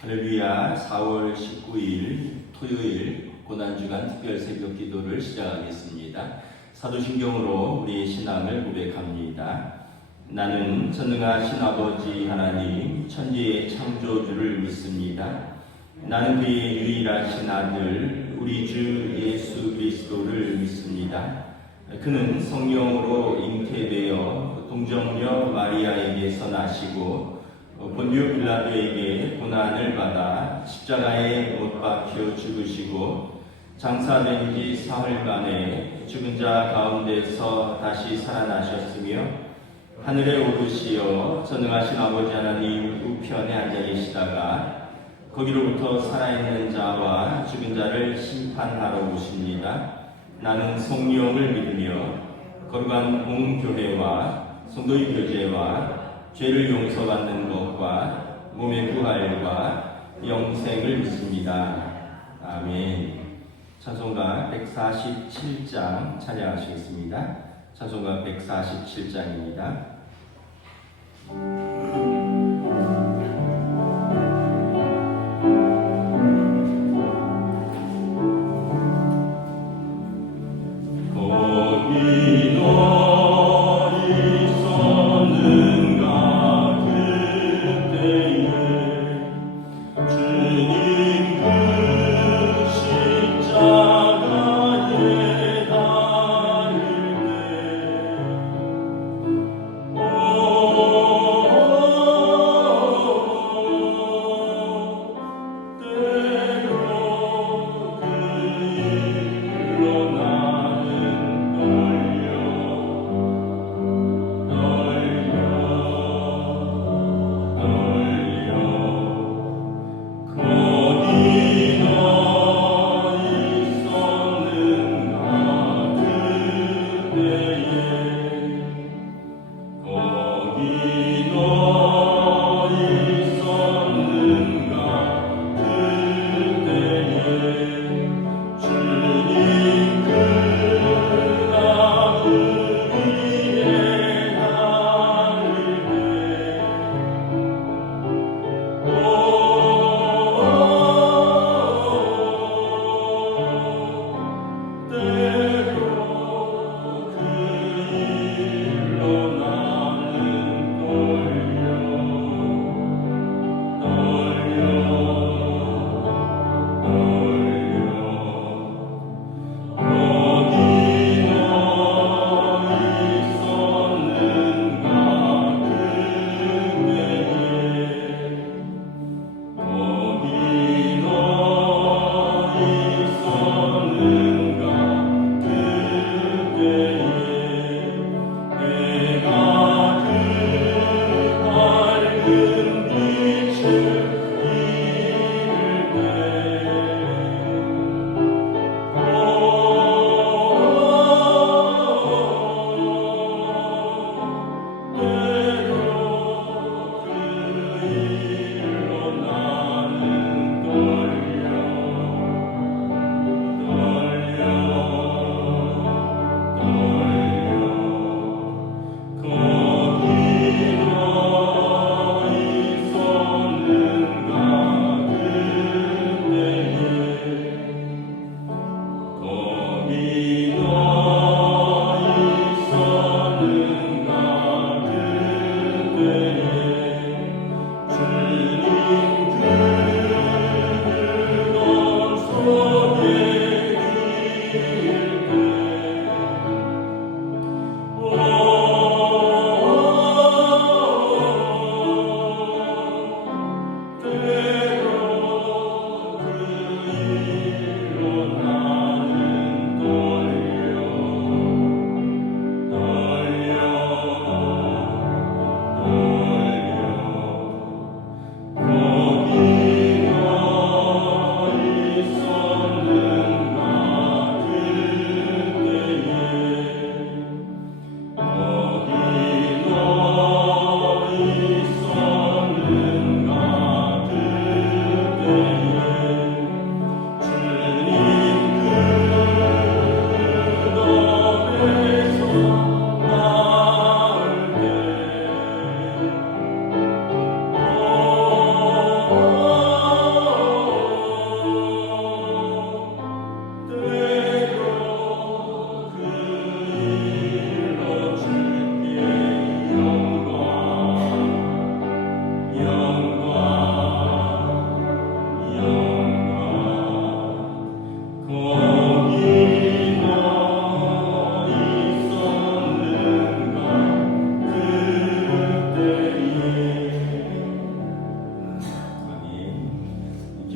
할렐루야. 4월 19일 토요일 고난주간 특별 새벽 기도를 시작하겠습니다. 사도신경으로 우리의 신앙을 고백합니다. 나는 전능하신 아버지 하나님 천지의 창조주를 믿습니다. 나는 그의 유일하신 아들 우리 주 예수 그리스도를 믿습니다. 그는 성령으로 잉태되어 동정녀 마리아에게서 나시고 본디오 빌라도에게 고난을 받아 십자가에 못 박혀 죽으시고 장사된 지 사흘간에 죽은 자 가운데서 다시 살아나셨으며 하늘에 오르시어 전능하신 아버지 하나님 우편에 앉아 계시다가 거기로부터 살아있는 자와 죽은 자를 심판하러 오십니다. 나는 성령을 믿으며 거룩한 공교회와 성도의 교제와 죄를 용서받는 것과 몸의 부활과 영생을 믿습니다. 아멘. 찬송가 147장 찬양하시겠습니다. 찬송가 147장입니다. Oh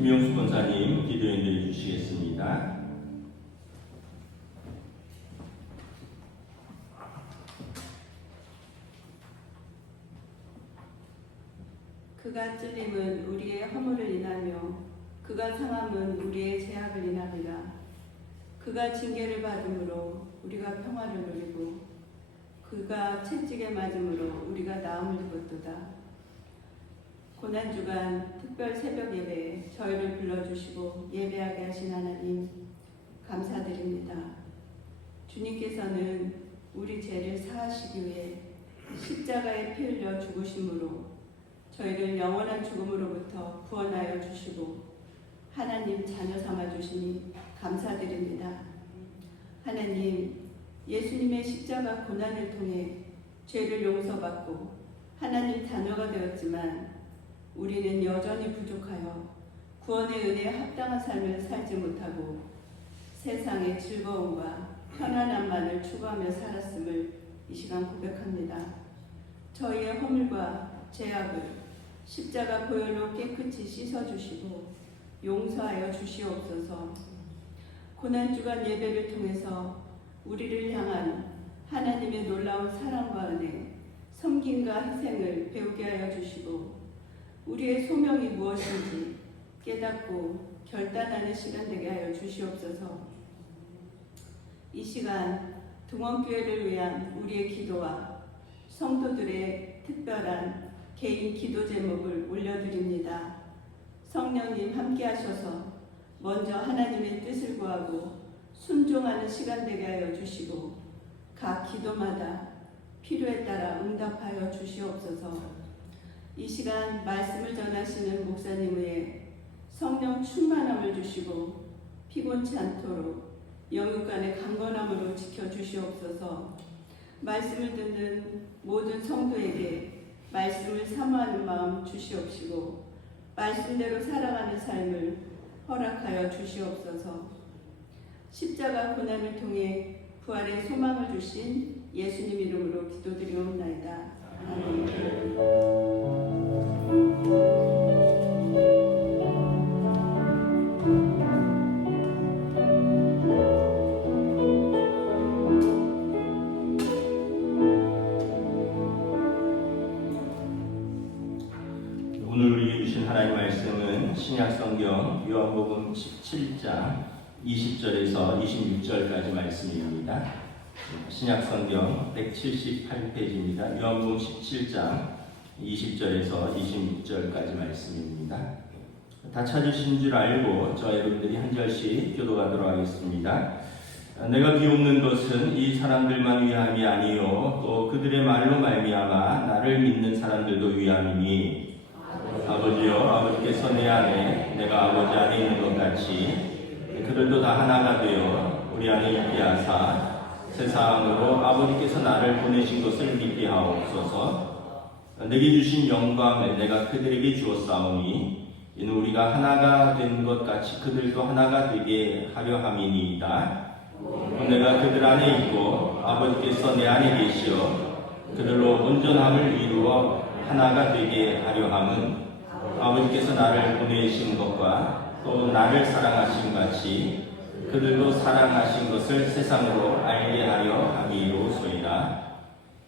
김용수 권사님 기도인도해 주시겠습니다. 그가 찔림은 우리의 허물을 인하며 그가 상함은 우리의 죄악을 인하리라. 그가 징계를 받음으로 우리가 평화를 누리고 그가 채찍에 맞음으로 우리가 나음을 입었도다. 고난주간 특별 새벽 예배에 저희를 불러주시고 예배하게 하신 하나님 감사드립니다. 주님께서는 우리 죄를 사하시기 위해 십자가에 피 흘려 죽으심으로 저희를 영원한 죽음으로부터 구원하여 주시고 하나님 자녀 삼아 주시니 감사드립니다. 하나님, 예수님의 십자가 고난을 통해 죄를 용서받고 하나님 자녀가 되었지만 우리는 여전히 부족하여 구원의 은혜에 합당한 삶을 살지 못하고 세상의 즐거움과 편안함만을 추구하며 살았음을 이 시간 고백합니다. 저희의 허물과 죄악을 십자가 보혈로 깨끗이 씻어주시고 용서하여 주시옵소서. 고난주간 예배를 통해서 우리를 향한 하나님의 놀라운 사랑과 은혜, 섬김과 희생을 배우게 하여 주시고 우리의 소명이 무엇인지 깨닫고 결단하는 시간 되게 하여 주시옵소서. 이 시간 등원교회를 위한 우리의 기도와 성도들의 특별한 개인 기도 제목을 올려드립니다. 성령님 함께 하셔서 먼저 하나님의 뜻을 구하고 순종하는 시간 되게 하여 주시고 각 기도마다 필요에 따라 응답하여 주시옵소서. 이 시간 말씀을 전하시는 목사님 외에 성령 충만함을 주시고 피곤치 않도록 영육간의 강건함으로 지켜주시옵소서. 말씀을 듣는 모든 성도에게 말씀을 사모하는 마음 주시옵시고 말씀대로 살아가는 삶을 허락하여 주시옵소서. 십자가 고난을 통해 부활의 소망을 주신 예수님 이름으로 기도드리옵나이다. 아멘. 오늘 우리에게 주신 하나님의 말씀은 신약성경 요한복음 17장 20절에서 26절까지 말씀입니다. 신약성경 178페이지입니다. 요한복음 17장 20절에서 26절까지 말씀입니다. 다 찾으신 줄 알고 저 여러분들이 한 절씩 교도하도록 하겠습니다. 내가 비웃는 것은 이 사람들만 위함이 아니요 또 그들의 말로 말미암아 나를 믿는 사람들도 위함이니 아버지여 아버지께서 내 안에 내가 아버지 안에 있는 것 같이 그들도 다 하나가 되어 우리 안에 있게 하사 세상으로 아버지께서 나를 보내신 것을 믿게 하옵소서. 내게 주신 영광을 내가 그들에게 주었사오니 이는 우리가 하나가 된 것 같이 그들도 하나가 되게 하려 함이니이다. 내가 그들 안에 있고 아버지께서 내 안에 계시어 그들로 온전함을 이루어 하나가 되게 하려 함은 아버지께서 나를 보내신 것과 또 나를 사랑하신 같이 그들도 사랑하신 것을 세상으로 알게 하려 함이로소이다.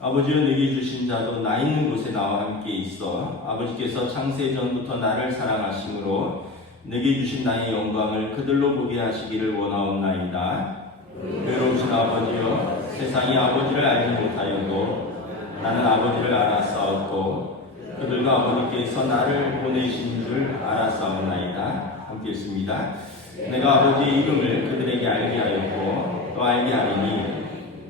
아버지여 내게 주신 자도 나 있는 곳에 나와 함께 있어 아버지께서 창세 전부터 나를 사랑하심으로 내게 주신 나의 영광을 그들로 보게 하시기를 원하옵나이다. 외로우신 아버지여 세상이 아버지를 알지 못하여도 나는 아버지를 알았사옵고 그들도 아버지께서 나를 보내신 줄 알았사옵나이다. 함께 읽습니다. 내가 아버지의 이름을 그들에게 알게 하였고 또 알게 하리니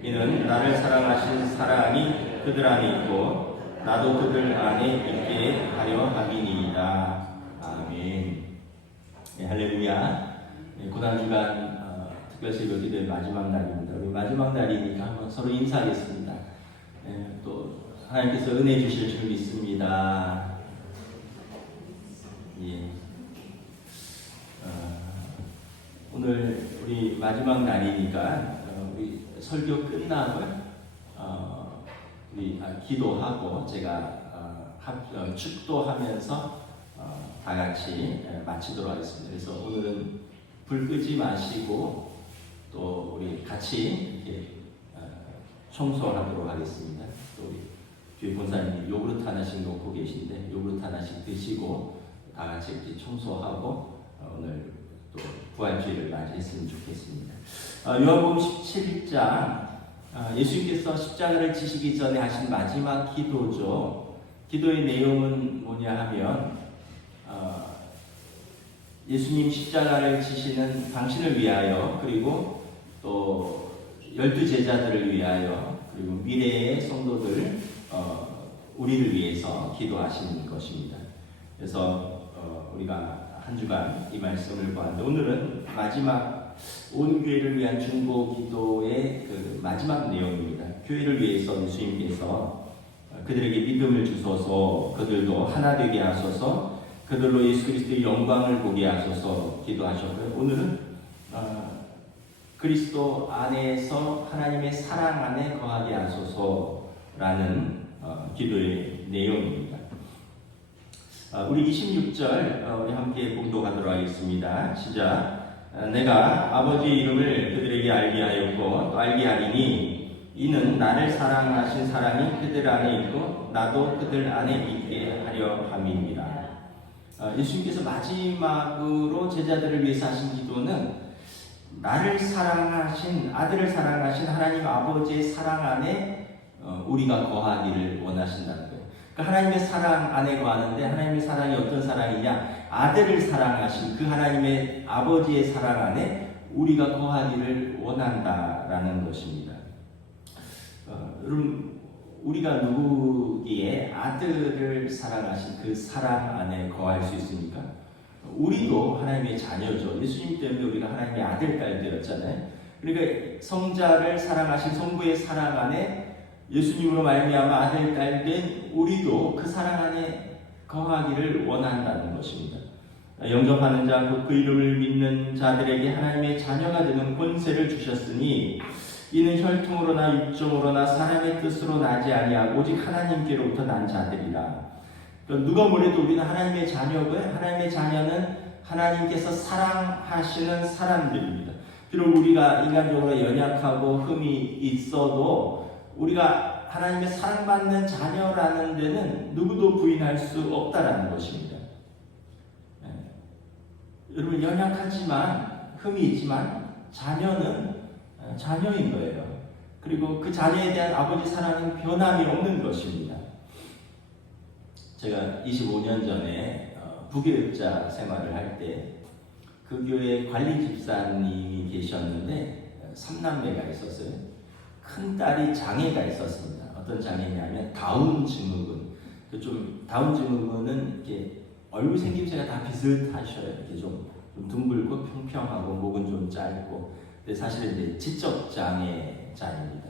이는 나를 사랑하신 사랑이 그들 안에 있고 나도 그들 안에 있게 하려 함이니이다. 아멘. 네, 할렐루야. 네, 고난주간 특별새벽 기도의 마지막 날입니다. 우리 마지막 날이니까 한번 서로 인사하겠습니다. 네, 또 하나님께서 은혜 주실 줄 믿습니다. 예. 오늘 우리 마지막 날이니까 우리 설교 끝나고 우리 기도하고 제가 축도하면서 다 같이 마치도록 하겠습니다. 그래서 오늘은 불 끄지 마시고 또 우리 같이 이렇게 청소하도록 하겠습니다. 또 우리 교회 본사님이 요구르트 하나씩 놓고 계신데 요구르트 하나씩 드시고 다 같이 이렇게 청소하고 오늘 또 부활주의를 맞이했으면 좋겠습니다. 요한복음 17장 예수님께서 십자가를 지시기 전에 하신 마지막 기도죠. 기도의 내용은 뭐냐 하면 예수님 십자가를 지시는 당신을 위하여 그리고 또 12제자들을 위하여 그리고 미래의 성도들 우리를 위해서 기도하시는 것입니다. 그래서 우리가 한 주간 이 말씀을 보았는데 오늘은 마지막 온 교회를 위한 중보 기도의 그 마지막 내용입니다. 교회를 위해서 예수님께서 그들에게 믿음을 주소서 그들도 하나 되게 하소서 그들로 예수 그리스도의 영광을 보게 하소서 기도하셨고요. 오늘은 그리스도 안에서 하나님의 사랑 안에 거하게 하소서라는 기도의 내용입니다. 우리 26절 우리 함께 봉독하도록 하겠습니다. 시작. 내가 아버지의 이름을 그들에게 알게 하였고 또 알게 하리니 이는 나를 사랑하신 사랑이 그들 안에 있고 나도 그들 안에 있게 하려 함이니라. 예수님께서 마지막으로 제자들을 위해서 하신 기도는 나를 사랑하신 아들을 사랑하신 하나님 아버지의 사랑 안에 우리가 거하기를 원하신다는 거예요. 그러니까 하나님의 사랑 안에 거하는데 하나님의 사랑이 어떤 사랑이냐? 아들을 사랑하신 그 하나님의 아버지의 사랑 안에 우리가 거하기를 원한다라는 것입니다. 여러분 우리가 누구기에 아들을 사랑하신 그 사랑 안에 거할 수 있습니까? 우리도 하나님의 자녀죠. 예수님 때문에 우리가 하나님의 아들, 딸 되었잖아요. 그러니까 성자를 사랑하신 성부의 사랑 안에 예수님으로 말미암아 아들, 딸 된 우리도 그 사랑 안에 거하기를 원한다는 것입니다. 영접하는 자, 그 이름을 믿는 자들에게 하나님의 자녀가 되는 권세를 주셨으니 이는 혈통으로나 육정으로나 사람의 뜻으로 나지 아니하고 오직 하나님께로부터 난 자들이라. 누가 뭐래도 우리는 하나님의 자녀고요. 하나님의 자녀는 하나님께서 사랑하시는 사람들입니다. 비록 우리가 인간적으로 연약하고 흠이 있어도 우리가 하나님의 사랑받는 자녀라는 데는 누구도 부인할 수 없다라는 것입니다. 여러분 연약하지만 흠이 있지만 자녀는 자녀인 거예요. 그리고 그 자녀에 대한 아버지 사랑은 변함이 없는 것입니다. 제가 25년 전에 부교육자 생활을 할 때 그 교회 관리 집사님이 계셨는데 3남매가 있었어요. 큰 딸이 장애가 있었습니다. 어떤 장애냐면 다운 증후군. 좀 다운 증후군은 이렇게 얼굴 생김새가 다 비슷하셔요. 이렇게 좀 둥글고 평평하고 목은 좀 짧고. 근데 사실은 이제 지적 장애자입니다.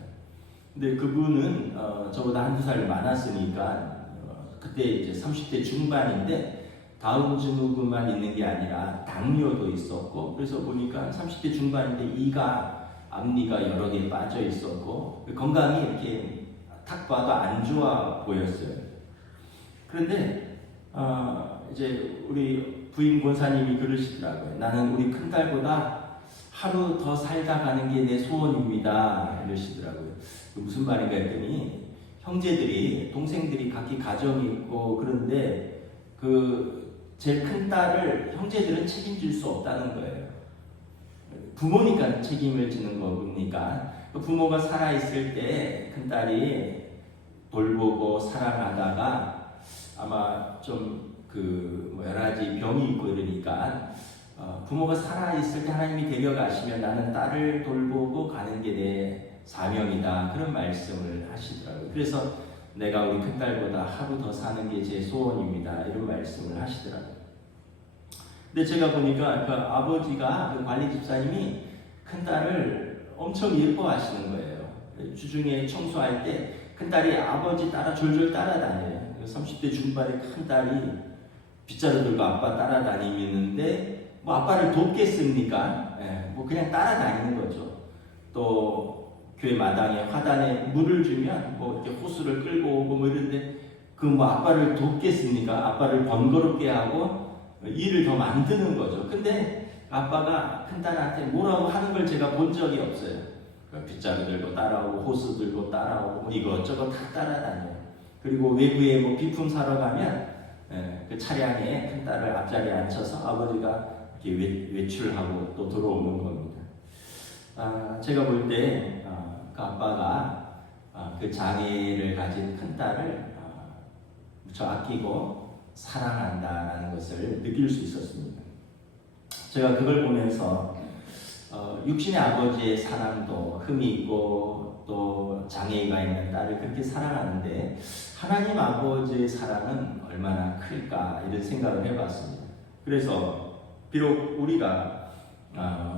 근데 그분은 저보다 한두 살 많았으니까 그때 이제 30대 중반인데 다운 증후군만 있는 게 아니라 당뇨도 있었고 그래서 보니까 30대 중반인데 이가 앞니가 여러 개 빠져 있었고 건강이 이렇게 탁 봐도 안 좋아 보였어요. 그런데 이제 우리 부인 권사님이 그러시더라고요. 나는 우리 큰딸보다 하루 더 살다 가는 게 내 소원입니다. 이러시더라고요. 무슨 말인가 했더니 형제들이 동생들이 각기 가정이 있고 그런데 그 제일 큰 딸을 형제들은 책임질 수 없다는 거예요. 부모니까 책임을 지는 거니까 부모가 살아있을 때 큰 딸이 돌보고 사랑하다가 아마 좀 그 여러 가지 병이 있고 이러니까 부모가 살아있을 때 하나님이 데려가시면 나는 딸을 돌보고 가는 게 내 사명이다. 그런 말씀을 하시더라고요. 그래서 내가 우리 큰딸보다 하루 더 사는 게 제 소원입니다. 이런 말씀을 하시더라고요. 근데 제가 보니까 그 아버지가 그 관리 집사님이 큰딸을 엄청 예뻐하시는 거예요. 주중에 청소할 때 큰딸이 아버지 따라 졸졸 따라다녀요. 30대 중반의 큰딸이 빗자루 들고 아빠 따라다니는데 뭐 아빠를 돕겠습니까? 뭐 그냥 따라다니는 거죠. 또 교회 마당에 화단에 물을 주면 뭐 이렇게 호수를 끌고 오고 뭐 이런데 그 뭐 아빠를 돕겠습니까? 아빠를 번거롭게 하고 일을 더 만드는 거죠. 근데 아빠가 큰딸한테 뭐라고 하는 걸 제가 본 적이 없어요. 빗자루 들고 따라오고 호수 들고 따라오고 이것저것 다 따라다녀요. 그리고 외부에 뭐 비품 사러 가면 그 차량에 큰딸을 앞자리에 앉혀서 아버지가 이렇게 외출하고 또 들어오는 겁니다. 제가 볼 때 그 아빠가 그 장애를 가진 큰딸을 무척 아끼고 사랑한다는 것을 느낄 수 있었습니다. 제가 그걸 보면서 육신의 아버지의 사랑도 흠이 있고 또 장애가 있는 딸을 그렇게 사랑하는데 하나님 아버지의 사랑은 얼마나 클까 이런 생각을 해봤습니다. 그래서 비록 우리가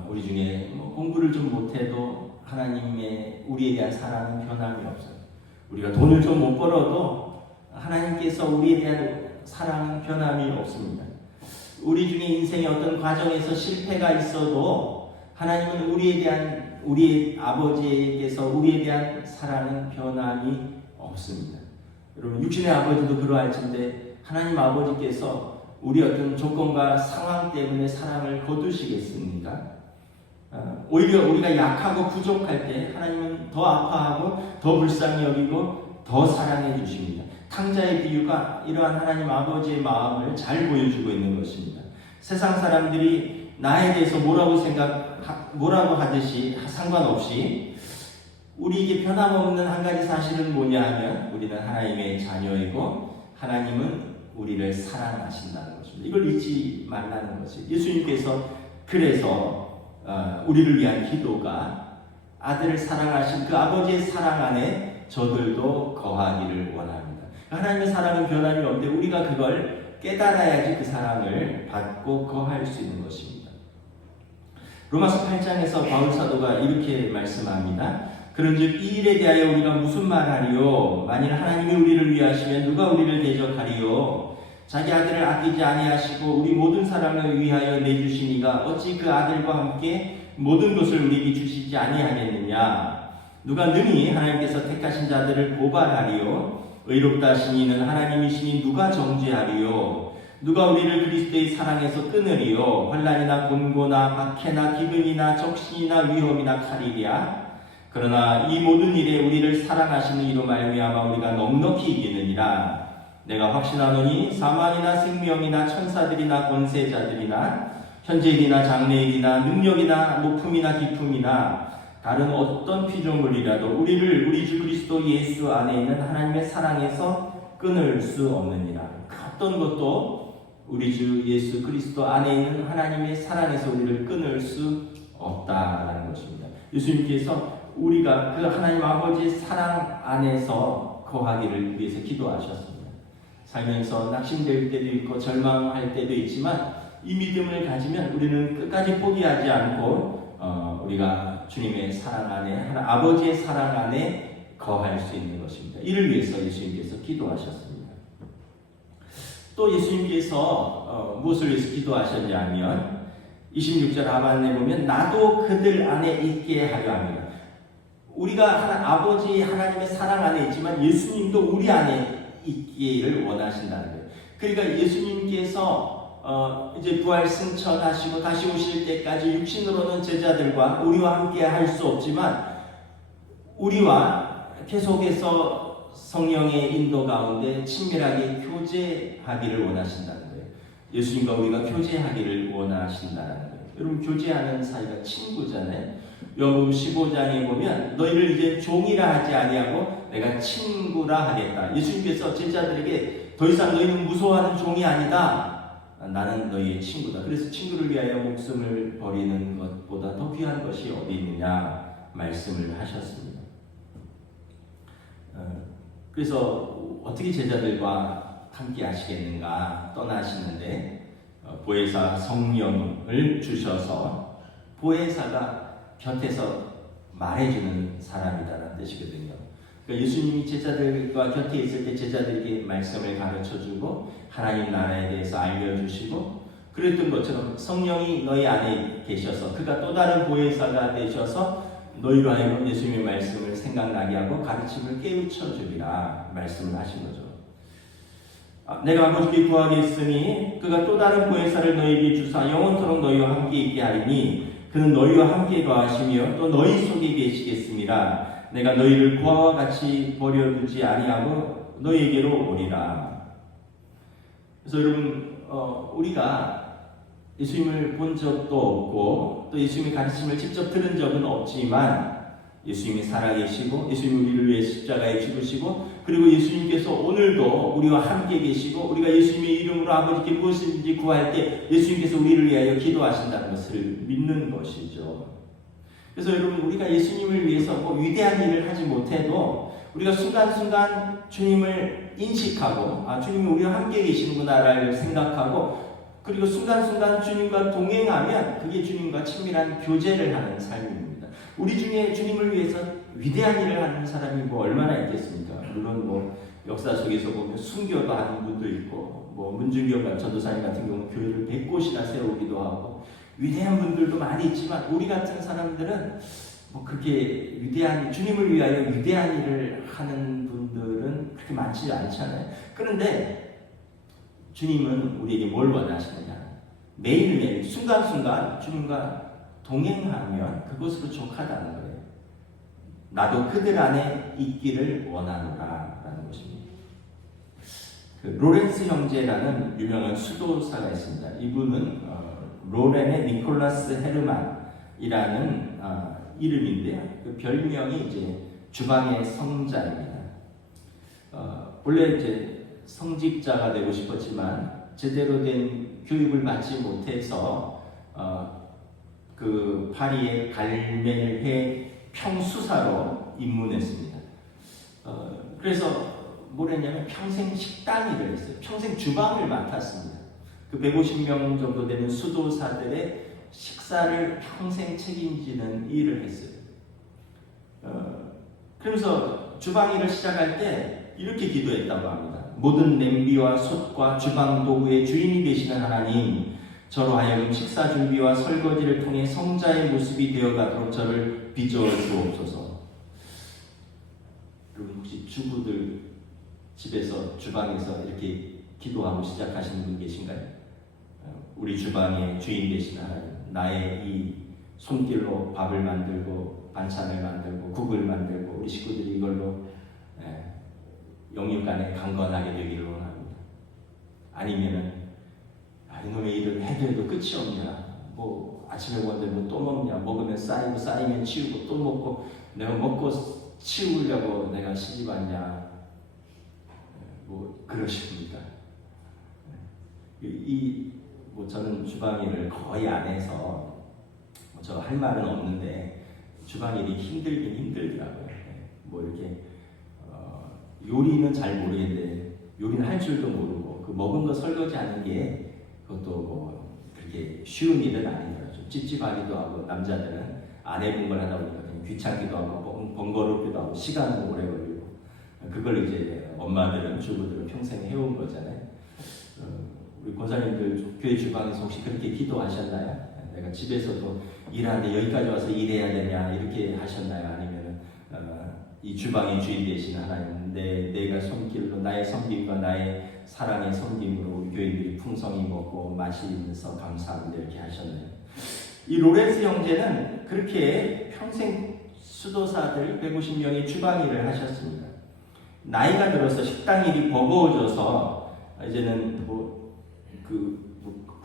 우리 중에 뭐 공부를 좀 못해도 하나님의 우리에 대한 사랑은 변함이 없어요. 우리가 돈을 좀 못 벌어도 하나님께서 우리에 대한 사랑은 변함이 없습니다. 우리 중에 인생의 어떤 과정에서 실패가 있어도 하나님은 우리의 아버지께서 우리에 대한 사랑은 변함이 없습니다. 여러분 육신의 아버지도 그러할진데 하나님 아버지께서 우리 어떤 조건과 상황 때문에 사랑을 거두시겠습니까? 오히려 우리가 약하고 부족할 때 하나님은 더 아파하고 더 불쌍히 여기고 더 사랑해 주십니다. 탕자의 비유가 이러한 하나님 아버지의 마음을 잘 보여주고 있는 것입니다. 세상 사람들이 나에 대해서 뭐라고 하듯이 상관없이 우리에게 변함없는 한 가지 사실은 뭐냐 하면 우리는 하나님의 자녀이고 하나님은 우리를 사랑하신다는 것입니다. 이걸 잊지 말라는 것이 예수님께서 그래서 우리를 위한 기도가 아들을 사랑하신 그 아버지의 사랑 안에 저들도 거하기를 원합니다. 하나님의 사랑은 변함이 없는데 우리가 그걸 깨달아야지 그 사랑을 받고 거할 수 있는 것입니다. 로마서 8장에서 바울 사도가 이렇게 말씀합니다. 그런즉 이 일에 대하여 우리가 무슨 말하리요? 만일 하나님이 우리를 위하시면 누가 우리를 대적하리요? 자기 아들을 아끼지 아니하시고 우리 모든 사람을 위하여 내주신 이가 어찌 그 아들과 함께 모든 것을 우리에게 주시지 아니하겠느냐? 누가 능히 하나님께서 택하신 자들을 고발하리요? 의롭다 하신 이는 하나님이시니 누가 정죄하리요? 누가 우리를 그리스도의 사랑에서 끊으리요? 환난이나 곤고나 박해나 기근이나 적신이나 위험이나 칼이랴? 그러나 이 모든 일에 우리를 사랑하시는 이로 말미암아 우리가 넉넉히 이기느니라. 내가 확신하노니 사망이나 생명이나 천사들이나 권세자들이나 현재일이나 장래일이나 능력이나 높음이나 깊음이나 다른 어떤 피조물이라도 우리를 우리 주 그리스도 예수 안에 있는 하나님의 사랑에서 끊을 수 없느니라. 어떤 것도 우리 주 예수 그리스도 안에 있는 하나님의 사랑에서 우리를 끊을 수 없다라는 것입니다. 예수님께서 우리가 그 하나님 아버지의 사랑 안에서 거하기를 위해서 기도하셨습니다. 살면서 낙심될 때도 있고 절망할 때도 있지만 이 믿음을 가지면 우리는 끝까지 포기하지 않고 우리가 주님의 사랑 안에 아버지의 사랑 안에 거할 수 있는 것입니다. 이를 위해서 예수님께서 기도하셨습니다. 또 예수님께서 무엇을 위해서 기도하셨냐면 26절 하반에 보면 나도 그들 안에 있게 하려 합니다. 우리가 아버지 하나님의 사랑 안에 있지만 예수님도 우리 안에 있기를 원하신다는 거예요. 그러니까 예수님께서 이제 부활 승천하시고 다시 오실 때까지 육신으로는 제자들과 우리와 함께 할 수 없지만 우리와 계속해서 성령의 인도 가운데 친밀하게 교제하기를 원하신다는 거예요. 예수님과 우리가 교제하기를 원하신다는 거예요. 여러분 교제하는 사이가 친구잖아요. 요한복음 15장에 보면 너희를 이제 종이라 하지 아니하고 내가 친구라 하겠다. 예수님께서 제자들에게 더 이상 너희는 무서워하는 종이 아니다. 나는 너희의 친구다. 그래서 친구를 위하여 목숨을 버리는 것보다 더 귀한 것이 어디 있느냐 말씀을 하셨습니다. 그래서 어떻게 제자들과 함께 하시겠는가 떠나시는데 보혜사 성령을 주셔서 보혜사가 곁에서 말해주는 사람이다라는 뜻이거든요. 그러니까 예수님이 제자들과 곁에 있을 때 제자들에게 말씀을 가르쳐주고 하나님 나라에 대해서 알려주시고 그랬던 것처럼 성령이 너희 안에 계셔서 그가 또 다른 보혜사가 되셔서 너희로 하여금 예수님의 말씀을 생각나게 하고 가르침을 깨우쳐 주리라 말씀을 하신 거죠. 내가 아버지께 구하겠으니 그가 또 다른 보혜사를 너희에게 주사 영원토록 너희와 함께 있게 하리니 그는 너희와 함께 거하시며 또 너희 속에 계시겠습니다. 내가 너희를 고아와 같이 버려두지 아니하고 너희에게로 오리라. 그래서 여러분 우리가 예수님을 본 적도 없고 또 예수님의 가르침을 직접 들은 적은 없지만 예수님이 살아계시고 예수님이 우리를 위해 십자가에 죽으시고 그리고 예수님께서 오늘도 우리와 함께 계시고 우리가 예수님의 이름으로 아버지께 무엇이든지 구할 때 예수님께서 우리를 위하여 기도하신다는 것을 믿는 것이죠. 그래서 여러분 우리가 예수님을 위해서 뭐 위대한 일을 하지 못해도 우리가 순간순간 주님을 인식하고 주님이 우리와 함께 계시는구나를 생각하고 그리고 순간순간 주님과 동행하면 그게 주님과 친밀한 교제를 하는 삶입니다. 우리 중에 주님을 위해서 위대한 일을 하는 사람이 뭐 얼마나 있겠습니까? 물론 뭐 역사 속에서 보면 순교도 하는 분도 있고 뭐 문중경 전도사님 같은 경우는 교회를 100곳이나 세우기도 하고 위대한 분들도 많이 있지만 우리 같은 사람들은 뭐 그렇게 위대한 주님을 위하여 위대한 일을 하는 분들은 그렇게 많지 않잖아요. 그런데 주님은 우리에게 뭘 원하시느냐? 매일매일 순간순간 주님과 동행하면 그것으로 족하다는 거예요. 나도 그들 안에 있기를 원하노라 라는 것입니다. 로렌스 형제라는 유명한 수도사가 있습니다. 이분은 로렌의 니콜라스 헤르만이라는 이름인데요. 그 별명이 이제 주방의 성자입니다. 원래 이제 성직자가 되고 싶었지만 제대로 된 교육을 받지 못해서 그 파리의 갈멜회 평수사로 입문했습니다. 그래서 뭘 했냐면 평생 식당 일을 했어요. 평생 주방을 맡았습니다. 그 150명 정도 되는 수도사들의 식사를 평생 책임지는 일을 했어요. 그러면서 주방 일을 시작할 때 이렇게 기도했다고 합니다. 모든 냄비와 솥과 주방 도구의 주인이 되시는 하나님, 저로 하여금 식사 준비와 설거지를 통해 성자의 모습이 되어가도록 저를 빚어 주옵소서. 여러분 혹시 주부들 집에서 주방에서 이렇게 기도하고 시작하시는 분 계신가요? 우리 주방의 주인 되시는 하나님, 나의 이 손길로 밥을 만들고 반찬을 만들고 국을 만들고 우리 식구들이 이걸로 영육간에 강건하게 되기를 원합니다. 아니면은 이놈의 일을 해도 끝이 없냐? 뭐 아침에 먹는데 뭐 또 먹냐? 먹으면 쌓이고 쌓이면 치우고 또 먹고 내가 먹고 치우려고 내가 시집 왔냐? 뭐 그러십니까? 뭐 저는 주방 일을 거의 안 해서 저 할 말은 없는데 주방 일이 힘들긴 힘들더라고요. 뭐 이렇게 요리는 잘 모르겠는데 요리는 할 줄도 모르고 그 먹은 거 설거지하는 게 그것도 뭐 그렇게 쉬운 일은 아니더라고요. 좀 찝찝하기도 하고 남자들은 안 해본 걸 하다 보니까 귀찮기도 하고 번거롭기도 하고 시간은 오래 걸리고 그걸 이제 엄마들은 주부들은 평생 해온 거잖아요. 우리 권사님들 교회 주방에서 혹시 그렇게 기도하셨나요? 내가 집에서도 일하는데 여기까지 와서 일해야 되냐 이렇게 하셨나요? 아니면 이 주방의 주인 되신 하나님 내가 손길로 나의 섬김과 나의 사랑의 섬김으로 우리 교인들이 풍성히 먹고 마시면서 감사합니다 이렇게 하셨나요? 이 로렌스 형제는 그렇게 평생 수도사들 150명의 주방 일을 하셨습니다. 나이가 들어서 식당 일이 버거워져서 이제는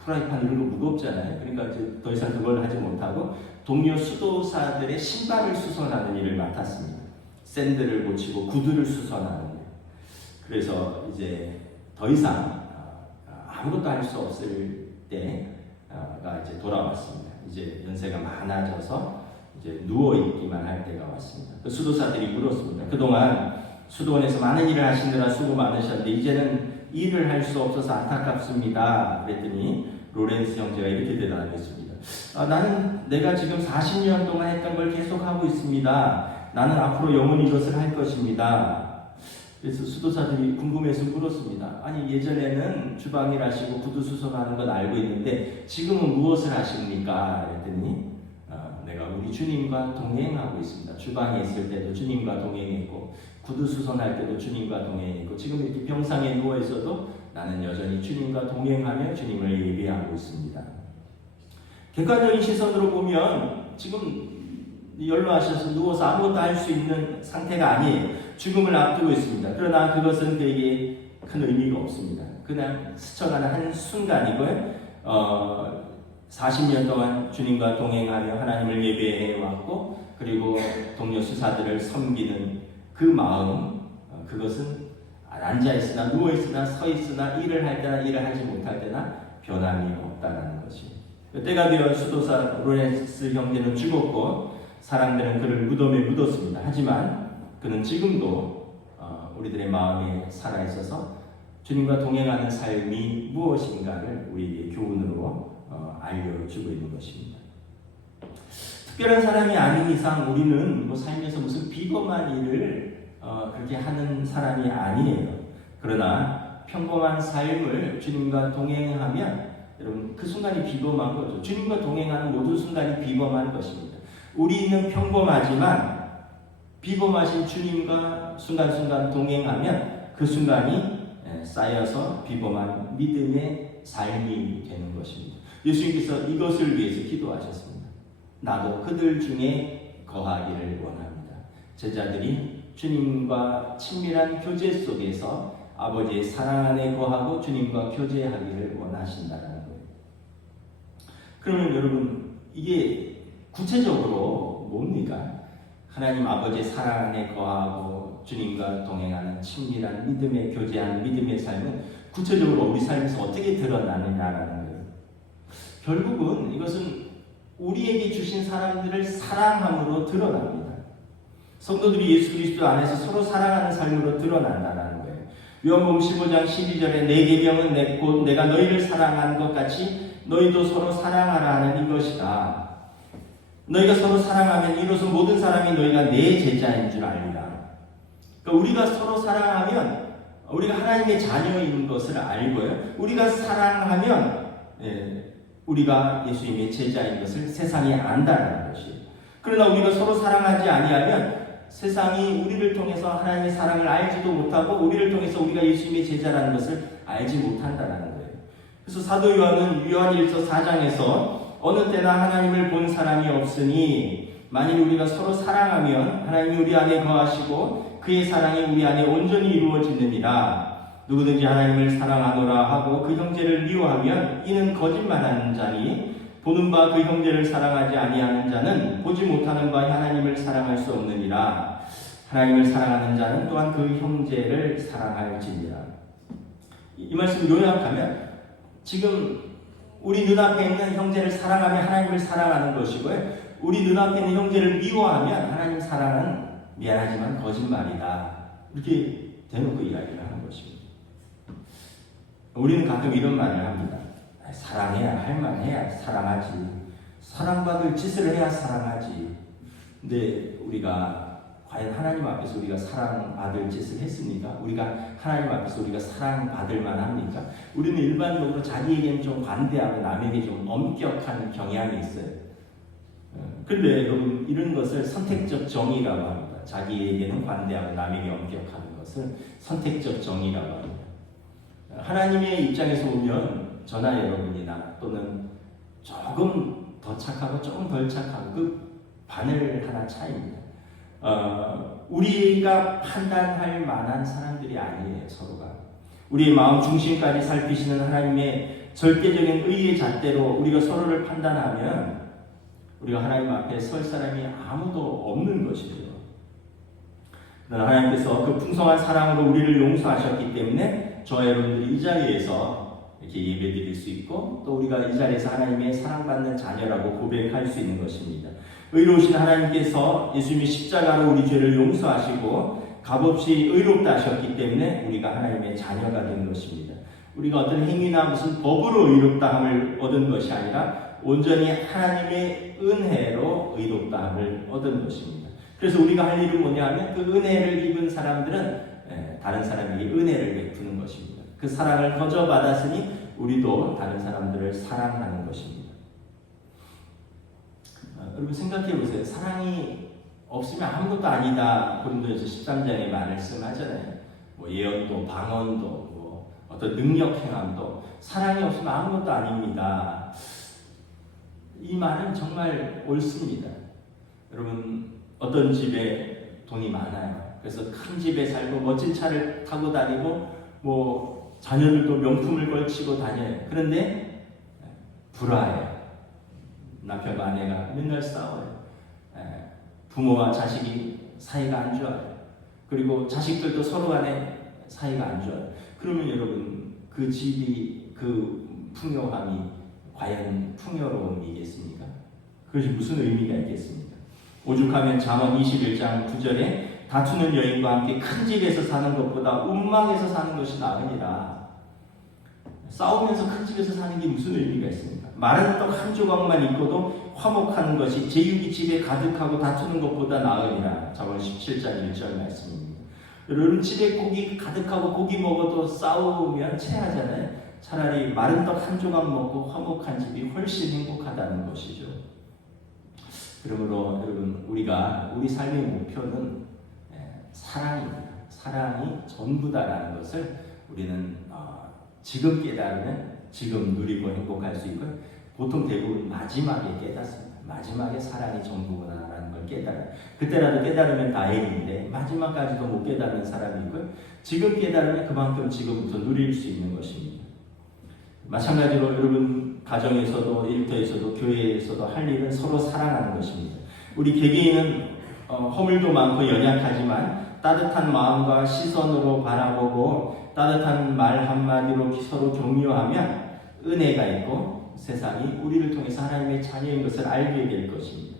프라이팬 이런 거 무겁잖아요. 그러니까 이제 더 이상 그걸 하지 못하고 동료 수도사들의 신발을 수선하는 일을 맡았습니다. 샌들을 고치고 구두를 수선하는 일. 그래서 이제 더 이상 아무것도 할 수 없을 때가 이제 돌아왔습니다. 이제 연세가 많아져서 이제 누워 있기만 할 때가 왔습니다. 그 수도사들이 물었습니다. 그동안 수도원에서 많은 일을 하시느라 수고 많으셨는데 이제는 일을 할 수 없어서 안타깝습니다. 그랬더니 로렌스 형제가 이렇게 대답했습니다. 나는 내가 지금 40년 동안 했던 걸 계속하고 있습니다. 나는 앞으로 영원히 이것을 할 것입니다. 그래서 수도사들이 궁금해서 물었습니다. 아니 예전에는 주방일 하시고 구두 수선하는 건 알고 있는데 지금은 무엇을 하십니까? 그랬더니 내가 우리 주님과 동행하고 있습니다. 주방에 있을 때도 주님과 동행했고 구두 수선할 때도 주님과 동행했고 지금 이렇게 병상에 누워 있어도 나는 여전히 주님과 동행하며 주님을 예배하고 있습니다. 객관적인 시선으로 보면 지금 연로하셔서 누워서 아무것도 할 수 있는 상태가 아니에요. 죽음을 앞두고 있습니다. 그러나 그것은 그에게 큰 의미가 없습니다. 그냥 스쳐가는 한 순간이고요. 40년 동안 주님과 동행하며 하나님을 예배해 왔고, 그리고 동료 수사들을 섬기는 그 마음, 그것은 앉아있으나 누워있으나 서있으나 일을 할 때나 일을 하지 못할 때나 변함이 없다는 것이. 때가 되어 수도사 로렌스 형제는 죽었고 사람들은 그를 무덤에 묻었습니다. 하지만 그는 지금도 우리들의 마음에 살아있어서 주님과 동행하는 삶이 무엇인가를 우리에게 교훈으로 알려주고 있는 것입니다. 특별한 사람이 아닌 이상 우리는 뭐 삶에서 무슨 비범한 일을 그렇게 하는 사람이 아니에요. 그러나 평범한 삶을 주님과 동행하면 여러분 그 순간이 비범한 거죠. 주님과 동행하는 모든 순간이 비범한 것입니다. 우리는 평범하지만 비범하신 주님과 순간순간 동행하면 그 순간이 쌓여서 비범한 믿음의 삶이 되는 것입니다. 예수님께서 이것을 위해서 기도하셨습니다. 나도 그들 중에 거하기를 원합니다. 제자들이 주님과 친밀한 교제 속에서 아버지의 사랑 안에 거하고 주님과 교제하기를 원하신다는 거예요. 그러면 여러분 이게 구체적으로 뭡니까? 하나님 아버지의 사랑 안에 거하고 주님과 동행하는 친밀한 믿음의 교제하는 믿음의 삶은 구체적으로 우리 삶에서 어떻게 드러나느냐라는 거예요. 결국은 이것은 우리에게 주신 사람들을 사랑함으로 드러납니다. 성도들이 예수 그리스도 안에서 서로 사랑하는 삶으로 드러난다는 거예요. 요한복음 15장 12절에 내 계명은 곧 내가 너희를 사랑한 것 같이 너희도 서로 사랑하라 하는 이것이다. 너희가 서로 사랑하면 이로써 모든 사람이 너희가 내 제자인 줄 알리라. 그러니까 우리가 서로 사랑하면 우리가 하나님의 자녀인 것을 알고요. 우리가 사랑하면 우리가 예수님의 제자인 것을 세상이 안다는 것이에요. 그러나 우리가 서로 사랑하지 아니하면 세상이 우리를 통해서 하나님의 사랑을 알지도 못하고 우리를 통해서 우리가 예수님의 제자라는 것을 알지 못한다는 거예요. 그래서 사도 요한은 요한일서 4장에서 어느 때나 하나님을 본 사람이 없으니 만일 우리가 서로 사랑하면 하나님이 우리 안에 거하시고 그의 사랑이 우리 안에 온전히 이루어지느니라. 누구든지 하나님을 사랑하노라 하고 그 형제를 미워하면 이는 거짓말하는 자니 보는 바 그 형제를 사랑하지 아니하는 자는 보지 못하는 바 하나님을 사랑할 수 없느니라. 하나님을 사랑하는 자는 또한 그 형제를 사랑할지니라. 이 말씀 요약하면 지금 우리 눈앞에 있는 형제를 사랑하면 하나님을 사랑하는 것이고요. 우리 눈앞에 있는 형제를 미워하면 하나님 사랑은 미안하지만 거짓말이다. 이렇게 대놓고 이야기를 하는 것입니다. 우리는 가끔 이런 말을 합니다. 사랑해야 할 만해야 사랑하지. 사랑받을 짓을 해야 사랑하지. 근데 우리가 과연 하나님 앞에서 우리가 사랑받을 짓을 했습니까? 우리가 하나님 앞에서 우리가 사랑받을 만합니까? 우리는 일반적으로 자기에게는 좀 관대하고 남에게 좀 엄격한 경향이 있어요. 그런데 여러분 이런 것을 선택적 정의라고 합니다. 자기에게는 관대하고 남에게 엄격한 것을 선택적 정의라고 합니다. 하나님의 입장에서 보면 저나 여러분이나 또는 조금 더 착하고 조금 덜 착하고 그 바늘 하나 차이입니다. 우리가 판단할 만한 사람들이 아니에요. 서로가 우리의 마음 중심까지 살피시는 하나님의 절대적인 의의 잣대로 우리가 서로를 판단하면 우리가 하나님 앞에 설 사람이 아무도 없는 것이죠. 그러나 하나님께서 그 풍성한 사랑으로 우리를 용서하셨기 때문에 저와 여러분들이 이 자리에서 이렇게 예배드릴 수 있고 또 우리가 이 자리에서 하나님의 사랑받는 자녀라고 고백할 수 있는 것입니다. 의로우신 하나님께서 예수님이 십자가로 우리 죄를 용서하시고 값없이 의롭다 하셨기 때문에 우리가 하나님의 자녀가 된 것입니다. 우리가 어떤 행위나 무슨 법으로 의롭다함을 얻은 것이 아니라 온전히 하나님의 은혜로 의롭다함을 얻은 것입니다. 그래서 우리가 할 일은 뭐냐 하면 그 은혜를 입은 사람들은 다른 사람에게 은혜를 베푸는 것입니다. 그 사랑을 거저 받았으니 우리도 다른 사람들을 사랑하는 것입니다. 여러분 생각해 보세요. 사랑이 없으면 아무것도 아니다. 고린도전서 13장에 말씀하잖아요. 뭐 예언도, 방언도, 뭐 어떤 능력 행함도 사랑이 없으면 아무것도 아닙니다. 이 말은 정말 옳습니다. 여러분, 어떤 집에 돈이 많아요. 그래서 큰 집에 살고 멋진 차를 타고 다니고 뭐 자녀들도 명품을 걸치고 다녀요. 그런데 불화해요. 남편과 아내가 맨날 싸워요. 부모와 자식이 사이가 안 좋아요. 그리고 자식들도 서로 간에 사이가 안 좋아요. 그러면 여러분, 그 집이, 그 풍요함이 과연 풍요로움이겠습니까? 그것이 무슨 의미가 있겠습니까? 오죽하면 잠언 21장 9절에 다투는 여인과 함께 큰 집에서 사는 것보다 움막에서 사는 것이 나으니라. 싸우면서 큰 집에서 사는 게 무슨 의미가 있습니까? 마른 떡 한 조각만 있고도 화목하는 것이 제육이 집에 가득하고 다투는 것보다 나으니라. 잠언 17장 1절 말씀입니다. 여러분, 집에 고기 가득하고 고기 먹어도 싸우면 체하잖아요. 차라리 마른 떡 한 조각 먹고 화목한 집이 훨씬 행복하다는 것이죠. 그러므로 여러분, 우리 삶의 목표는 사랑입니다. 사랑이 전부다라는 것을 우리는 지금 깨달으면 지금 누리고 행복할 수 있고, 보통 대부분 마지막에 깨닫습니다. 마지막에 사랑이 전부구나라는 걸 깨달아요. 그때라도 깨달으면 다행인데 마지막까지도 못 깨닫는 사람이 있고요. 지금 깨달으면 그만큼 지금부터 누릴 수 있는 것입니다. 마찬가지로 여러분, 가정에서도 일터에서도 교회에서도 할 일은 서로 사랑하는 것입니다. 우리 개개인은 허물도 많고 연약하지만 따뜻한 마음과 시선으로 바라보고 따뜻한 말 한마디로 서로 격려하면 은혜가 있고 세상이 우리를 통해서 하나님의 자녀인 것을 알게 될 것입니다.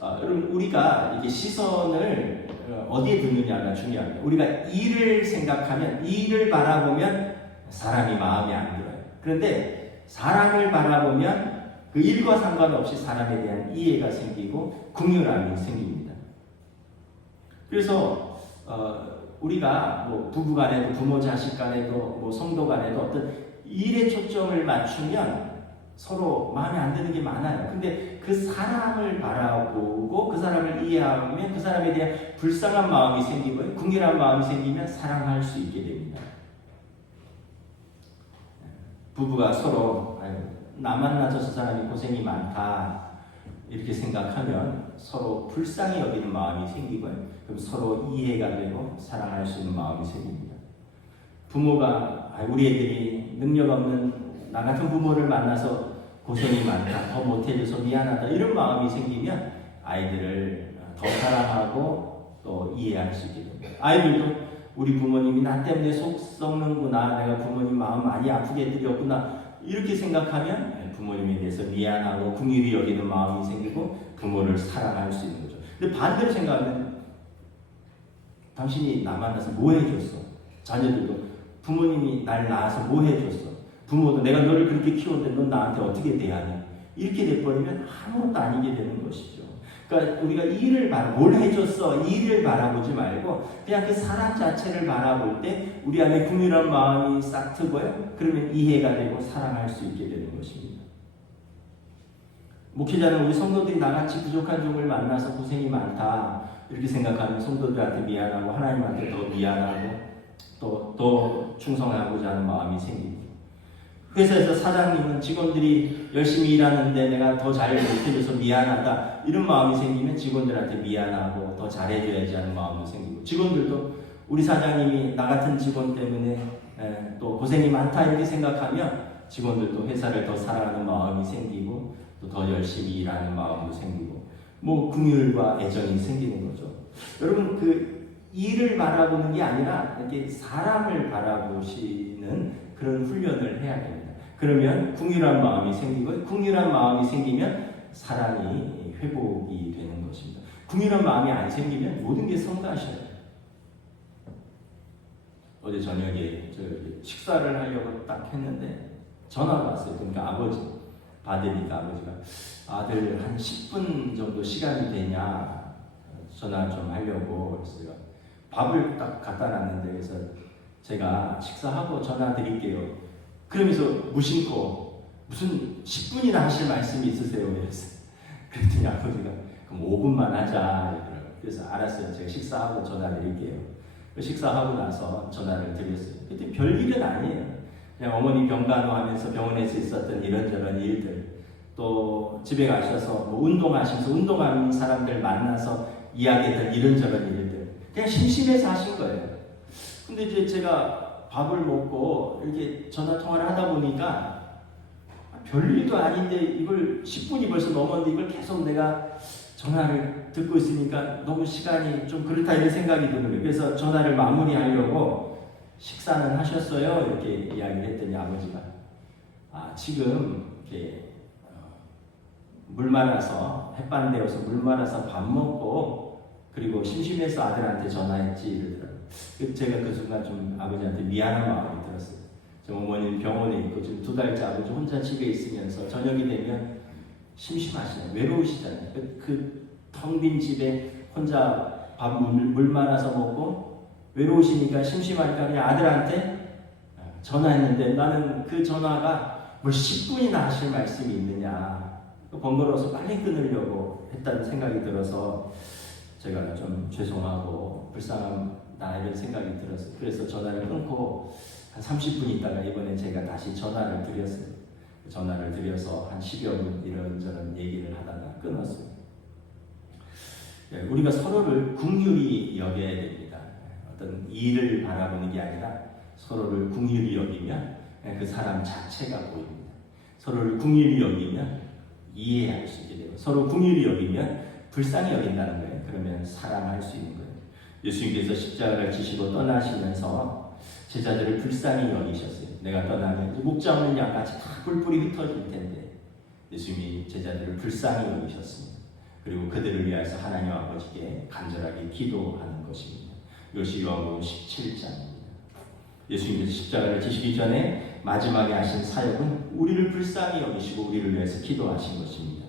여러분, 우리가 이게 시선을 어디에 두느냐가 중요합니다. 우리가 일을 생각하면, 일을 바라보면 사람이 마음에 안 들어요. 그런데 사람을 바라보면 그 일과 상관없이 사람에 대한 이해가 생기고 긍휼함이 생깁니다. 그래서 우리가 뭐 부부 간에도 부모 자식 간에도 뭐 성도 간에도 어떤 일에 초점을 맞추면 서로 마음에 안 드는 게 많아요. 근데 그 사람을 바라보고 그 사람을 이해하면 그 사람에 대한 불쌍한 마음이 생기고 긍휼한 마음이 생기면 사랑할 수 있게 됩니다. 부부가 서로 나 만나서 저 사람이 고생이 많다 이렇게 생각하면 서로 불쌍히 여기는 마음이 생기고 그럼 서로 이해가 되고 사랑할 수 있는 마음이 생깁니다. 부모가 우리 애들이 능력 없는 나 같은 부모를 만나서 고생이 많다, 더 못해줘서 미안하다 이런 마음이 생기면 아이들을 더 사랑하고 또 이해할 수 있게 됩니다. 아이들도 우리 부모님이 나 때문에 속 썩는구나, 내가 부모님 마음 많이 아프게 해드렸구나 이렇게 생각하면 부모님에 대해서 미안하고 긍휼히 여기는 마음이 생기고 부모를 사랑할 수 있는 거죠. 근데 반대로 생각하면 당신이 나 만나서 뭐 해줬어? 자녀들도 부모님이 날 낳아서 뭐 해줬어? 부모도 내가 너를 그렇게 키웠는데 넌 나한테 어떻게 대하니? 이렇게 돼버리면 아무것도 아니게 되는 것이죠. 그러니까 우리가 뭘 해줬어? 일을 바라보지 말고 그냥 그 사람 자체를 바라볼 때 우리 안에 긍휼한 마음이 싹 트고요. 그러면 이해가 되고 사랑할 수 있게 되는 것입니다. 목회자는 우리 성도들이 나같이 부족한 종을 만나서 고생이 많다 이렇게 생각하면 성도들한테 미안하고 하나님한테 더 미안하고 또 충성하고자 하는 마음이 생깁니다. 회사에서 사장님은 직원들이 열심히 일하는데 내가 더 잘 못해줘서 미안하다 이런 마음이 생기면 직원들한테 미안하고 더 잘해줘야지 하는 마음도 생기고, 직원들도 우리 사장님이 나 같은 직원 때문에 또 고생이 많다 이렇게 생각하면 직원들도 회사를 더 사랑하는 마음이 생기고 또 더 열심히 일하는 마음도 생기고 뭐 긍휼과 애정이 생기는 거죠. 여러분, 그 일을 바라보는 게 아니라 이렇게 사람을 바라보시는 그런 훈련을 해야 됩니다. 그러면 긍휼한 마음이 생기고 긍휼한 마음이 생기면 사랑이 회복이 되는 것입니다. 긍휼한 마음이 안 생기면 모든 게 성가셔요. 어제 저녁에 식사를 하려고 딱 했는데 전화가 왔어요. 그러니까 아버지 받으니까 아버지가 아들 한 10분 정도 시간이 되냐 전화 좀 하려고 그래서 제가 밥을 딱 갖다 놨는데 그래서 제가 식사하고 전화 드릴게요. 그러면서 무심코 무슨 10분이나 하실 말씀이 있으세요? 그랬어요. 그랬더니 아버지가 그럼 5분만 하자. 그래서 알았어요. 제가 식사하고 전화 드릴게요. 식사하고 나서 전화를 드렸어요. 그때 별일은 아니에요. 그냥 어머니 병간호하면서 병원에서 있었던 이런저런 일들, 또 집에 가셔서 뭐 운동하시면서 운동하는 사람들 만나서 이야기했던 이런저런 일들, 그냥 심심해서 하신 거예요. 근데 이제 제가 밥을 먹고 이렇게 전화 통화를 하다 보니까 별일도 아닌데 이걸 10분이 벌써 넘었는데 이걸 계속 내가 전화를 듣고 있으니까 너무 시간이 좀 그렇다 이런 생각이 드는 거예요. 그래서 전화를 마무리하려고 식사는 하셨어요? 이렇게 이야기를 했더니 아버지가 지금 이렇게 물 말아서 햇반 데워서 물 말아서 밥 먹고 그리고 심심해서 아들한테 전화했지 이러더라고요. 제가 그 순간 좀 아버지한테 미안한 마음이 들었어요. 저 어머니는 병원에 있고 지금 2달째 아버지 혼자 집에 있으면서 저녁이 되면 심심하시잖아요. 외로우시잖아요. 그 텅 빈 집에 혼자 물 말아서 먹고 외로우시니까 심심하니까 그냥 아들한테 전화했는데 나는 그 전화가 뭐 10분이나 하실 말씀이 있느냐, 번거로워서 빨리 끊으려고 했다는 생각이 들어서 제가 좀 죄송하고 불쌍하다 이런 생각이 들었어요. 그래서 전화를 끊고 한 30분 있다가 이번에 제가 다시 전화를 드렸어요. 전화를 드려서 한 10여 분 이런저런 얘기를 하다가 끊었어요. 우리가 서로를 긍휼히 여겨야 됩니다. 어떤 일을 바라보는 게 아니라 서로를 긍휼히 여기면 그 사람 자체가 보입니다. 서로를 긍휼히 여기면 이해할 수 있게 되고 서로 긍휼히 여기면 불쌍히 여긴다는 거예요. 그러면 사랑할 수 있는 거예요. 예수님께서 십자가를 지시고 떠나시면서 제자들을 불쌍히 여기셨어요. 내가 떠나면 목자 없는 양같이 다 뿔뿔이 흩어질 텐데 예수님이 제자들을 불쌍히 여기셨습니다. 그리고 그들을 위해서 하나님 아버지께 간절하게 기도하는 것입니다. 이것이 요한복음 17장입니다. 예수님께서 십자가를 지시기 전에 마지막에 하신 사역은 우리를 불쌍히 여기시고 우리를 위해서 기도하신 것입니다.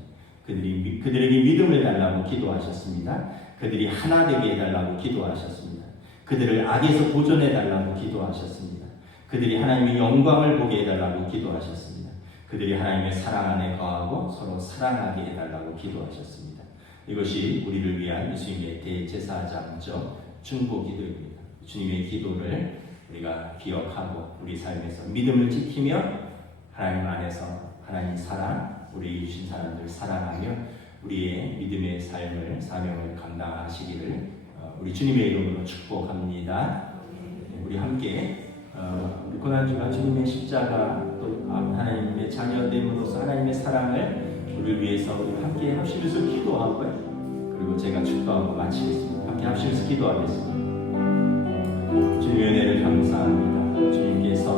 그들에게 믿음을 달라고 기도하셨습니다. 그들이 하나 되게 해달라고 기도하셨습니다. 그들을 악에서 보존해달라고 기도하셨습니다. 그들이 하나님의 영광을 보게 해달라고 기도하셨습니다. 그들이 하나님의 사랑 안에 거하고 서로 사랑하게 해달라고 기도하셨습니다. 이것이 우리를 위한 예수님의 대제사장적 중보기도입니다. 주님의 기도를 우리가 기억하고 우리 삶에서 믿음을 지키며 하나님 안에서 하나님 사랑, 우리 주신 사람들 사랑하며 우리의 믿음의 삶을 사명을 감당하시기를 우리 주님의 이름으로 축복합니다. 우리 함께 우리 고난주가 주님의 십자가 또 하나님의 자녀됨으로써 하나님의 사랑을 우리를 위해서 우리 함께 합심해서 기도하고요. 그리고 제가 축도하고 마치겠습니다. 함께 합심해서 기도하겠습니다. 주님의 은혜를 감사합니다. 주님께서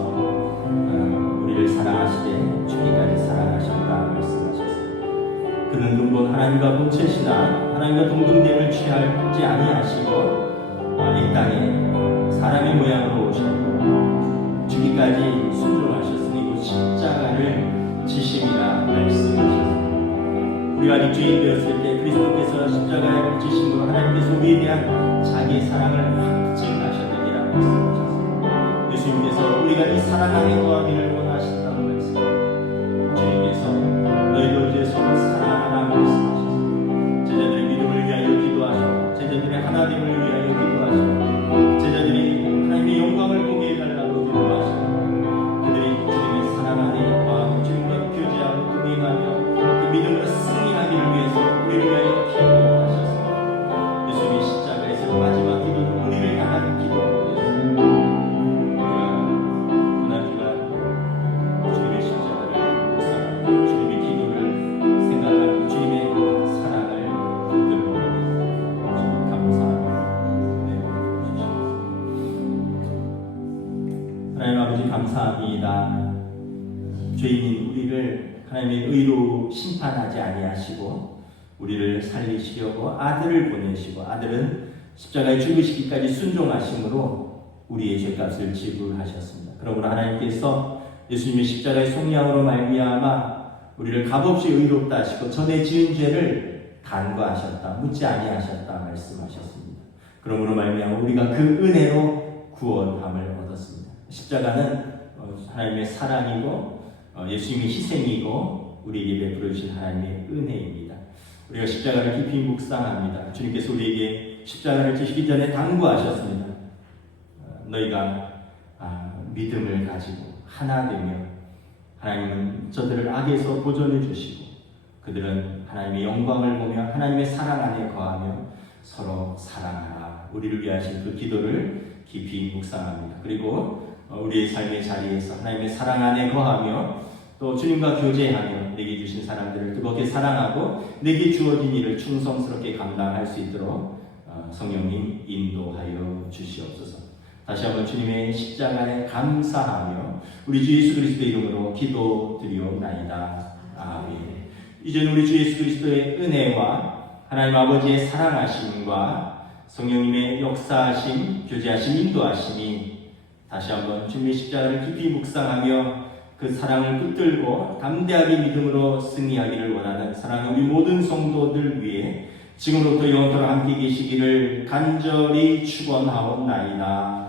우리를 사랑하시되 죽기까지 사랑하셨다 말씀하셨습니다. 그는 눈본 하나님과 본체시나 하나님과 동등됨을 취하지 아니하시고 이 땅에 사람의 모양으로 오셨고 죽기까지 순종하셨으니 그 십자가를 지심이라 말씀하셨습니다. 우리가 아직 죄인 되었을 때 그리스도께서 십자가를 지심으로 하나님께서 우리에 대한 자기의 사랑을 확증하셨느니라 말씀하셨습니다. 예수님께서 우리가 이 사랑 안에 거하기를 원하신다는 말씀, 주님께서 너희도 이제 서로 사랑하라 말씀하셨습니다. 제자들의 믿음을 위하여 기도하시고 제자들의 하나됨을 위하여 기도하시고 제자들이 하나님의 영광을 보게 해달라고 기도하시고 그들이 주님의 사랑 안에 거하고 주님과 교제하고 동행하며 그 믿음으로 승리하기를 위해서 우리를 위하여 기도하셨습니다. 예수님의 십자가에서 마지막 기도는 우리를 향한 기도였습니다. 우리가 고난주가 주님의 십자가를 묵상하고 주님의 기도를 생각하고 주님의 사랑을 듣고 주님 감사합니다. 하나님 아버지 감사합니다. 죄인인 우리를 하나님의 의로 심판하지 아니하시고 우리를 살리시려고 아들을 보내시고 아들은 십자가에 죽으시기까지 순종하심으로 우리의 죄값을 지불하셨습니다. 그러므로 하나님께서 예수님의 십자가의 속량으로 말미암아 우리를 값없이 의롭다 하시고 전에 지은 죄를 간과하셨다, 묻지 아니하셨다 말씀하셨습니다. 그러므로 말미암아 우리가 그 은혜로 구원함을 얻었습니다. 십자가는 하나님의 사랑이고 예수님의 희생이고 우리에게 베풀어 주신 하나님의 은혜입니다. 우리가 십자가를 깊이 묵상합니다. 주님께서 우리에게 십자가를 지시기 전에 당부하셨습니다. 너희가 믿음을 가지고 하나 되며 하나님은 저들을 악에서 보존해 주시고 그들은 하나님의 영광을 보며 하나님의 사랑 안에 거하며 서로 사랑하라. 우리를 위하신 그 기도를 깊이 묵상합니다. 그리고 우리의 삶의 자리에서 하나님의 사랑 안에 거하며 또 주님과 교제하며 내게 주신 사람들을 뜨겁게 사랑하고 내게 주어진 일을 충성스럽게 감당할 수 있도록 성령님 인도하여 주시옵소서. 다시 한번 주님의 십자가에 감사하며 우리 주 예수 그리스도의 이름으로 기도드리옵나이다. 아멘. 이제는 우리 주 예수 그리스도의 은혜와 하나님 아버지의 사랑하심과 성령님의 역사하심, 교제하심, 인도하심이 다시 한번 주님의 십자가를 깊이 묵상하며 그 사랑을 붙들고 담대하게 믿음으로 승리하기를 원하는 사랑하는 우리 모든 성도들 위해 지금부터 영원토록 함께 계시기를 간절히 축원하옵나이다.